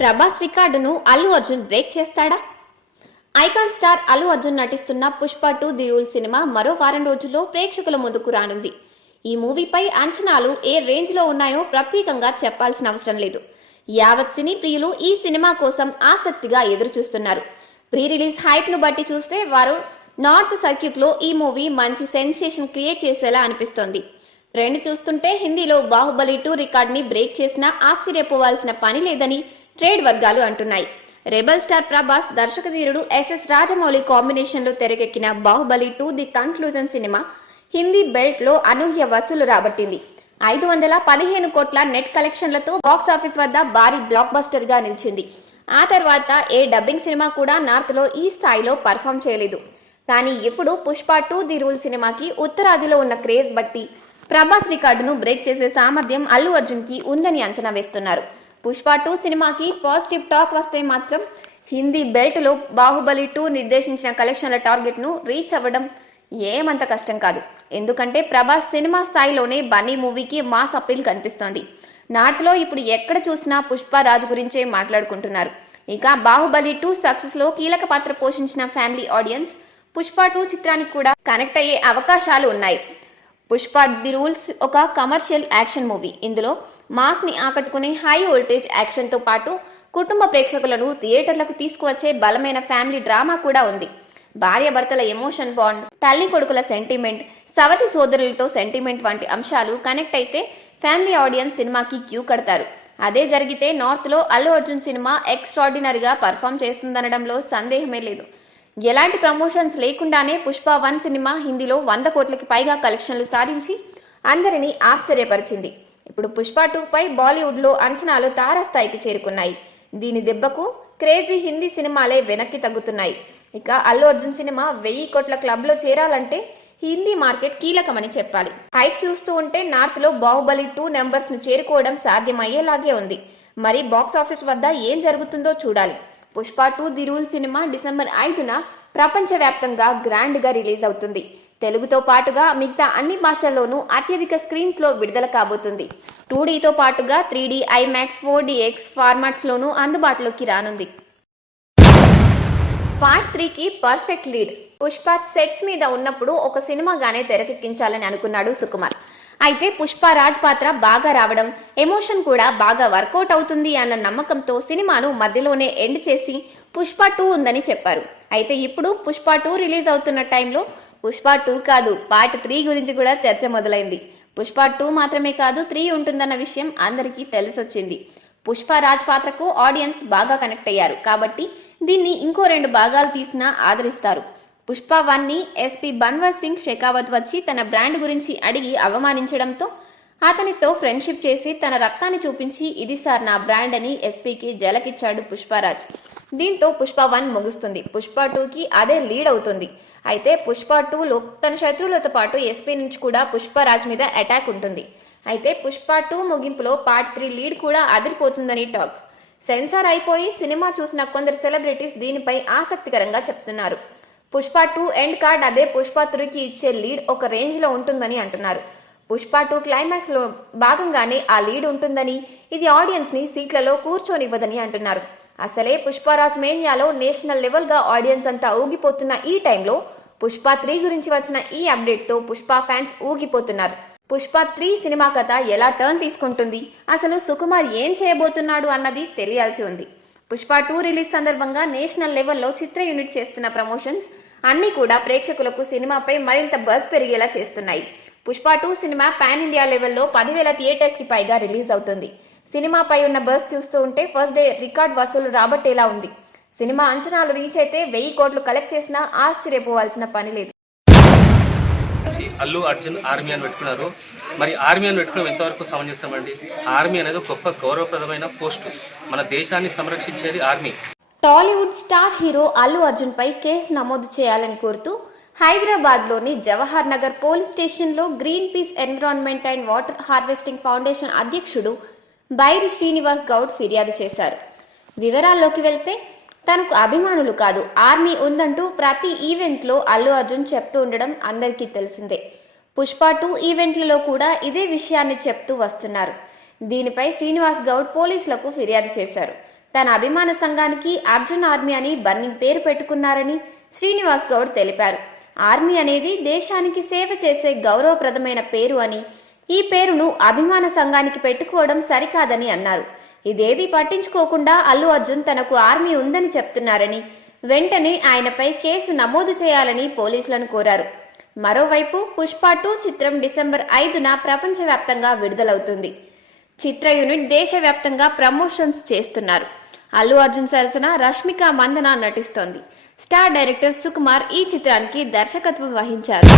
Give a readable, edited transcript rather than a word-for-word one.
ప్రభాస్ రికార్డును అల్లు అర్జున్ బ్రేక్ చేస్తాడా? Icon star Allu Arjun నటిస్తున్న పుష్ప 2 ది రూల్ సినిమా మరో వారం రోజుల్లో ప్రేక్షకుల ముందుకు రానుంది. ఈ మూవీపై అంచనాలు ఏ రేంజ్లో ఉన్నాయో ప్రత్యేకంగా చెప్పాల్సిన అవసరం లేదు. యావత్ సినీ ప్రియులు ఈ సినిమా కోసం ఆసక్తిగా ఎదురుచూస్తున్నారు. ప్రీ రిలీజ్ హైప్ను బట్టి చూస్తే వారు నార్త్ సర్క్యూట్లో ఈ మూవీ మంచి సెన్సేషన్ క్రియేట్ చేసేలా అనిపిస్తోంది. ట్రెండ్ చూస్తుంటే హిందీలో బాహుబలి 2 రికార్డ్ని బ్రేక్ చేసినా ఆశ్చర్యపోవాల్సిన పని లేదని ట్రేడ్ వర్గాలు అంటున్నాయి. రెబల్ స్టార్ ప్రభాస్, దర్శకధీరుడు ఎస్ఎస్ రాజమౌళి కాంబినేషన్లో తెరకెక్కిన Baahubali 2 the conclusion cinema Hindi బెల్ట్లో అనూహ్య వసూలు రాబట్టింది. 515 కోట్ల నెట్ కలెక్షన్లతో బాక్సాఫీస్ వద్ద భారీ బ్లాక్ బస్టర్గా నిలిచింది. ఆ తర్వాత ఏ డబ్బింగ్ సినిమా కూడా నార్త్లో ఈ స్థాయిలో పర్ఫామ్ చేయలేదు. కానీ ఇప్పుడు పుష్ప 2 ది రూల్ సినిమాకి ఉత్తరాదిలో ఉన్న క్రేజ్ బట్టి ప్రభాస్ రికార్డును బ్రేక్ చేసే సామర్థ్యం అల్లు అర్జున్కి ఉందని అంచనా వేస్తున్నారు. పుష్ప 2 సినిమాకి పాజిటివ్ టాక్ వస్తే మాత్రం హిందీ బెల్ట్లో బాహుబలి 2 నిర్దేశించిన కలెక్షన్ల టార్గెట్ను రీచ్ అవ్వడం ఏమంత కష్టం కాదు. ఎందుకంటే ప్రభాస్ సినిమా స్థాయిలోనే బన్నీ మూవీకి మాస్ అప్పీల్ కనిపిస్తోంది. నార్త్లో ఇప్పుడు ఎక్కడ చూసినా పుష్పరాజ్ గురించే మాట్లాడుకుంటున్నారు. ఇక బాహుబలి 2 సక్సెస్లో కీలక పాత్ర పోషించిన ఫ్యామిలీ ఆడియన్స్ పుష్ప 2 చిత్రానికి కూడా కనెక్ట్ అయ్యే అవకాశాలు ఉన్నాయి. పుష్ప ది రూల్స్ ఒక కమర్షియల్ యాక్షన్ మూవీ. ఇందులో మాస్ని ఆకట్టుకునే హై వోల్టేజ్ యాక్షన్తో పాటు కుటుంబ ప్రేక్షకులను థియేటర్లకు తీసుకువచ్చే బలమైన ఫ్యామిలీ డ్రామా కూడా ఉంది. భార్యాభర్తల ఎమోషన్ బాండ్, తల్లి కొడుకుల సెంటిమెంట్, సవతి సోదరులతో సెంటిమెంట్ వంటి అంశాలు కనెక్ట్ అయితే ఫ్యామిలీ ఆడియన్స్ సినిమాకి క్యూ కడతారు. అదే జరిగితే నార్త్లో అల్లు అర్జున్ సినిమా ఎక్స్ట్రాడినరీగా పర్ఫామ్ చేస్తుందనడంలో సందేహమే లేదు. ఎలాంటి ప్రమోషన్స్ లేకుండానే పుష్ప 1 సినిమా హిందీలో 100 కోట్లకి పైగా కలెక్షన్లు సాధించి అందరినీ ఆశ్చర్యపరిచింది. ఇప్పుడు పుష్ప 2 పై బాలీవుడ్లో అంచనాలు తారాస్థాయికి చేరుకున్నాయి. దీని దెబ్బకు క్రేజీ హిందీ సినిమాలే వెనక్కి తగ్గుతున్నాయి. ఇక అల్లు అర్జున్ సినిమా 1000 కోట్ల క్లబ్లో చేరాలంటే హిందీ మార్కెట్ కీలకమని చెప్పాలి. హైప్ చూస్తూ ఉంటే నార్త్లో బాహుబలి 2 నెంబర్స్ను చేరుకోవడం సాధ్యమయ్యేలాగే ఉంది. మరి బాక్సాఫీస్ వద్ద ఏం జరుగుతుందో చూడాలి. Pushpa 2 the rule cinema December 5న ప్రపంచవ్యాప్తంగా గ్రాండ్గా రిలీజ్ అవుతుంది. తెలుగుతో పాటుగా మిగతా అన్ని భాషల్లోనూ అత్యధిక స్క్రీన్స్లో విడుదల కాబోతుంది. 2Dతో పాటుగా 3D, IMAX, 4DX ఫార్మాట్స్లోనూ అందుబాటులోకి రానుంది. పార్ట్ 3కి పర్ఫెక్ట్ లీడ్. పుష్ప సెట్స్ మీద ఉన్నప్పుడు ఒక సినిమాగానే తెరకెక్కించాలని అనుకున్నాడు సుకుమార్. అయితే పుష్పరాజ్ పాత్ర బాగా రావడం, ఎమోషన్ కూడా బాగా వర్కౌట్ అవుతుంది అన్న నమ్మకంతో సినిమాను మధ్యలోనే ఎండ్ చేసి పుష్ప 2 ఉందని చెప్పారు. అయితే ఇప్పుడు పుష్ప 2 రిలీజ్ అవుతున్న టైంలో పుష్ప 2 కాదు, పార్ట్ 3 గురించి కూడా చర్చ మొదలైంది. పుష్ప 2 మాత్రమే కాదు, 3 ఉంటుందన్న విషయం అందరికీ తెలిసొచ్చింది. పుష్పరాజ్ పాత్రకు ఆడియన్స్ బాగా కనెక్ట్ అయ్యారు కాబట్టి దీన్ని ఇంకో 2 భాగాలు తీసినా ఆదరిస్తారు. పుష్ప 1ని ఎస్పీ బన్వర్ సింగ్ షెకావత్ వచ్చి తన బ్రాండ్ గురించి అడిగి అవమానించడంతో అతనితో ఫ్రెండ్షిప్ చేసి తన రక్తాన్ని చూపించి ఇది సార్ నా బ్రాండ్ అని ఎస్పీకి జలకిచ్చాడు పుష్పరాజ్. దీంతో పుష్ప 1 ముగుస్తుంది. పుష్ప 2కి అదే లీడ్ అవుతుంది. అయితే పుష్ప 2లో తన శత్రువులతో పాటు ఎస్పీ నుంచి కూడా పుష్పరాజ్ మీద అటాక్ ఉంటుంది. అయితే పుష్ప 2 ముగింపులో పార్ట్ 3 లీడ్ కూడా అదిరిపోతుందని టాక్. సెన్సార్ అయిపోయి సినిమా చూసిన కొందరు సెలబ్రిటీస్ దీనిపై ఆసక్తికరంగా చెప్తున్నారు. పుష్ప 2 ఎండ్ కార్డ్ అదే పుష్ప 3కి ఇచ్చే లీడ్ ఒక రేంజ్లో ఉంటుందని అంటున్నారు. పుష్ప 2 క్లైమాక్స్లో భాగంగానే ఆ లీడ్ ఉంటుందని, ఇది ఆడియన్స్ని సీట్లలో కూర్చోనివ్వదని అంటున్నారు. అసలే పుష్పరాజ్ మేనియాలో నేషనల్ లెవెల్గా ఆడియన్స్ అంతా ఊగిపోతున్న ఈ టైంలో పుష్ప 3 గురించి వచ్చిన ఈ అప్డేట్తో పుష్ప ఫ్యాన్స్ ఊగిపోతున్నారు. పుష్ప 3 సినిమా కథ ఎలా టర్న్ తీసుకుంటుంది, అసలు సుకుమార్ ఏం చేయబోతున్నాడు అన్నది తెలియాల్సి ఉంది. పుష్ప 2 రిలీజ్ సందర్భంగా నేషనల్ లెవెల్లో చిత్ర యూనిట్ చేస్తున్న ప్రమోషన్స్ అన్నీ కూడా ప్రేక్షకులకు సినిమాపై మరింత బజ్ పెరిగేలా చేస్తున్నాయి. పుష్ప 2 సినిమా పాన్ ఇండియా లెవెల్లో 10,000 థియేటర్స్కి పైగా రిలీజ్ అవుతుంది. సినిమాపై ఉన్న బజ్ చూస్తూ ఉంటే ఫస్ట్ డే రికార్డ్ వసూలు రాబట్టేలా ఉంది. సినిమా అంచనాలు రీచ్ అయితే 1000 కోట్లు కలెక్ట్ చేసినా ఆశ్చర్యపోవాల్సిన పని లేదు. అల్లు అర్జున్ ఆర్మీ అని పెట్టుకున్నారు. మరి ఆర్మీ అని పెట్టుకున్నాం ఎంతవరకు సమంజసమండి? ఆర్మీ అనేది గొప్ప గౌరవప్రదమైన పోస్టు. మన దేశాన్ని సంరక్షించేది army. Tollywood star hero Allu Arjun పై కేసు నమోదు చేయాలని కోరుతూ హైదరాబాద్లోని జవహర్ నగర్ పోలీస్ స్టేషన్లో green peace environment and water harvesting foundation అధ్యక్షుడు బైరి శ్రీనివాస్ గౌడ్ ఫిర్యాదు చేశారు. వివరాల్లోకి వెళ్తే తనకు అభిమానులు కాదు, ఆర్మీ ఉందంటూ ప్రతి ఈవెంట్లో అల్లు అర్జున్ చెప్తూ ఉండడం అందరికీ తెలిసిందే. పుష్ప 2 ఈవెంట్లలో కూడా ఇదే విషయాన్ని చెప్తూ వస్తున్నారు. దీనిపై శ్రీనివాస్ గౌడ్ పోలీసులకు ఫిర్యాదు చేశారు. తన అభిమాన సంఘానికి అర్జున్ ఆర్మీ అని బర్నింగ్ పేరు పెట్టుకున్నారని శ్రీనివాస్ గౌడ్ తెలిపారు. ఆర్మీ అనేది దేశానికి సేవ చేసే గౌరవప్రదమైన పేరు అని, ఈ పేరును అభిమాన సంఘానికి పెట్టుకోవడం సరికాదని అన్నారు. ఇదేది పట్టించుకోకుండా అల్లు అర్జున్ తనకు ఆర్మీ ఉందని చెప్తున్నారని, వెంటనే ఆయనపై కేసు నమోదు చేయాలని పోలీసులను కోరారు. మరోవైపు పుష్ప 2 చిత్రం డిసెంబర్ 5న ప్రపంచవ్యాప్తంగా విడుదలవుతుంది. చిత్ర యూనిట్ దేశవ్యాప్తంగా ప్రమోషన్స్ చేస్తున్నారు. అల్లు అర్జున్ సరసన రష్మిక మందన నటిస్తోంది. స్టార్ డైరెక్టర్ సుకుమార్ ఈ చిత్రానికి దర్శకత్వం వహించారు.